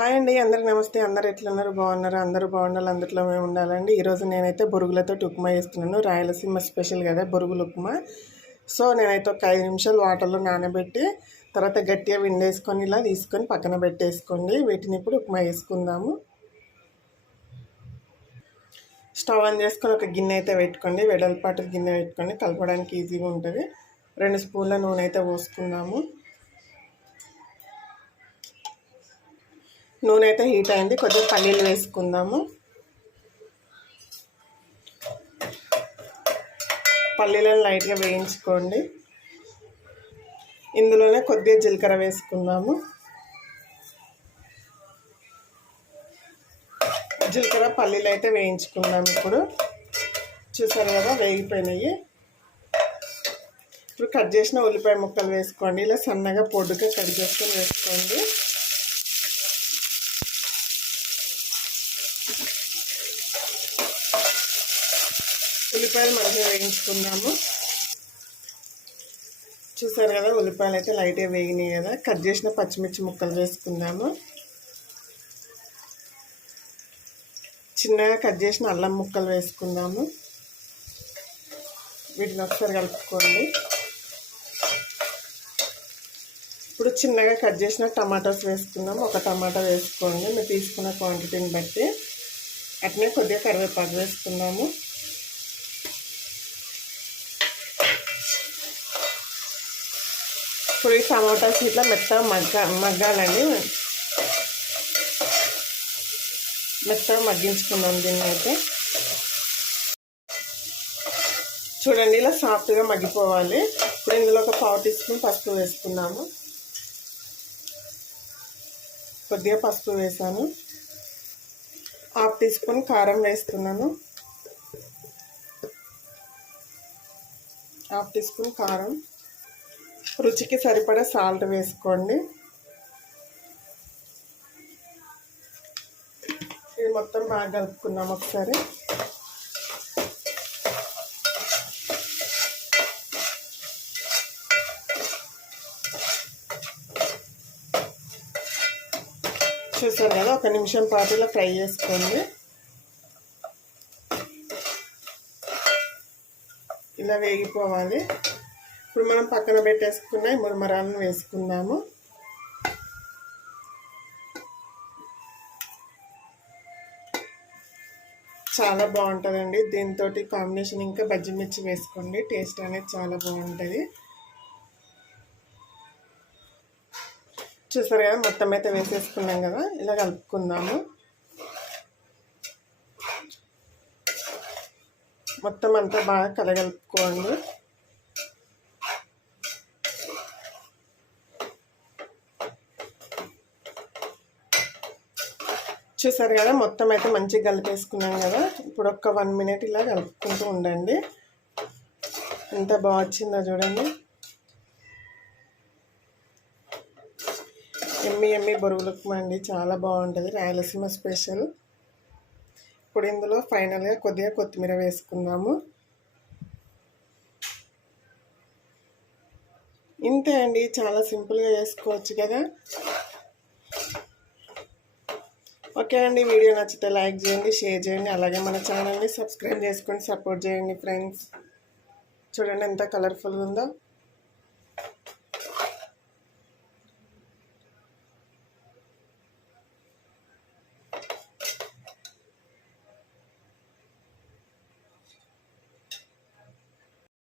Hi అండి, అందరికి నమస్తే. అందరు ఎట్లున్నారు? బాగున్నారు? అందరూ బాగుండాలి, అందులో మేము ఉండాలండి. ఈరోజు నేనైతే బొరుగులతో ఉప్మా చేస్తున్నాను. రాయలసీమ స్పెషల్ కదా బొరుగుల ఉప్మా. సో నేనైతే ఒక 5 నిమిషాలు వాటర్లో నానబెట్టి తర్వాత గట్టిగా విండేసుకొని ఇలా తీసుకొని పక్కన పెట్టేసుకోండి. వీటిని ఇప్పుడు ఉప్మా వేసుకుందాము. స్టవ్ ఆన్ చేసుకొని ఒక గిన్నె అయితే పెట్టుకోండి. వెడల్పాటు గిన్నె పెట్టుకొని కలపడానికి ఈజీగా ఉంటుంది. 2 స్పూన్ల నూనె అయితే పోసుకుందాము. నూనె అయితే హీట్ అయింది. కొద్దిగా పల్లీలు వేసుకుందాము. పల్లీలను లైట్గా వేయించుకోండి. ఇందులోనే కొద్దిగా జీలకర్ర వేసుకుందాము. జీలకర్ర పల్లీలు అయితే వేయించుకుందాము. ఇప్పుడు చూసారు కదా వేగిపోయినాయి. ఇప్పుడు కట్ చేసిన ఉల్లిపాయ ముక్కలు వేసుకోండి. ఇలా సన్నగా పొడ్డుగా కట్ చేసుకొని వేసుకోండి. ఉల్లిపాయలు మంచిగా వేయించుకుందాము. చూసారు కదా ఉల్లిపాయలు అయితే లైట్గా వేగినాయి కదా. కట్ చేసిన పచ్చిమిర్చి ముక్కలు వేసుకుందాము. చిన్నగా కట్ చేసిన అల్లం ముక్కలు వేసుకుందాము. వీటిని ఒకసారి కలుపుకోండి. ఇప్పుడు చిన్నగా కట్ చేసిన టమాటాస్ వేసుకుందాము. ఒక టమాటా వేసుకోండి మీరు తీసుకున్న క్వాంటిటీని బట్టి. అట్నే కొద్దిగా కరివేపాకు వేసుకుందాము. ఇప్పుడు ఈ టమాటాస్ ఇట్లా మెత్తగా మగ్గాలండి. మెత్తగా మగ్గించుకుందాం దీన్ని అయితే. చూడండి ఇలా సాఫ్ట్గా మగ్గిపోవాలి. ఇప్పుడు ఇందులో ఒక 1/4 టీ స్పూన్ పసుపు వేసుకున్నాము. కొద్దిగా పసుపు వేసాను. 1/2 టీ స్పూన్ కారం వేస్తున్నాను. 1/2 టీ స్పూన్ కారం. రుచికి సరిపడా సాల్ట్ వేసుకోండి. ఇది మొత్తం బాగా కలుపుకున్నాం ఒకసారి. చూసారు కదా 1 నిమిషం పాటు ఇలా ఫ్రై చేసుకోండి. ఇలా వేగిపోవాలి. ఇప్పుడు మనం పక్కన పెట్టేసుకున్న మురమరాలను వేసుకుందాము. చాలా బాగుంటుందండి. దీంతో కాంబినేషన్ ఇంకా బజ్జి మిర్చి వేసుకోండి. టేస్ట్ అనేది చాలా బాగుంటుంది. చూసారు కదా మొత్తం అయితే వేసేసుకున్నాం కదా. ఇలా కలుపుకుందాము. మొత్తం అంతా బాగా కలగలుపుకోండి. చూసారు కదా మొత్తం అయితే మంచిగా కలిపేసుకున్నాం కదా. ఇప్పుడు ఒక 1 మినిట్ ఇలా కలుపుకుంటూ ఉండండి. ఎంత బాగా వచ్చిందో చూడండి. ఎమ్మి బొరుగుల ఉప్మా అండి, చాలా బాగుంటుంది. రాయలసీమ స్పెషల్. ఇప్పుడు ఇందులో ఫైనల్గా కొద్దిగా కొత్తిమీర వేసుకుందాము. ఇంతే అండి, చాలా సింపుల్గా చేసుకోవచ్చు కదా. ఓకే అండి, వీడియో నచ్చితే లైక్ చేయండి, షేర్ చేయండి, అలాగే మన ఛానల్ని సబ్స్క్రైబ్ చేసుకొని సపోర్ట్ చేయండి ఫ్రెండ్స్. చూడండి ఎంత కలర్ఫుల్గా ఉందో.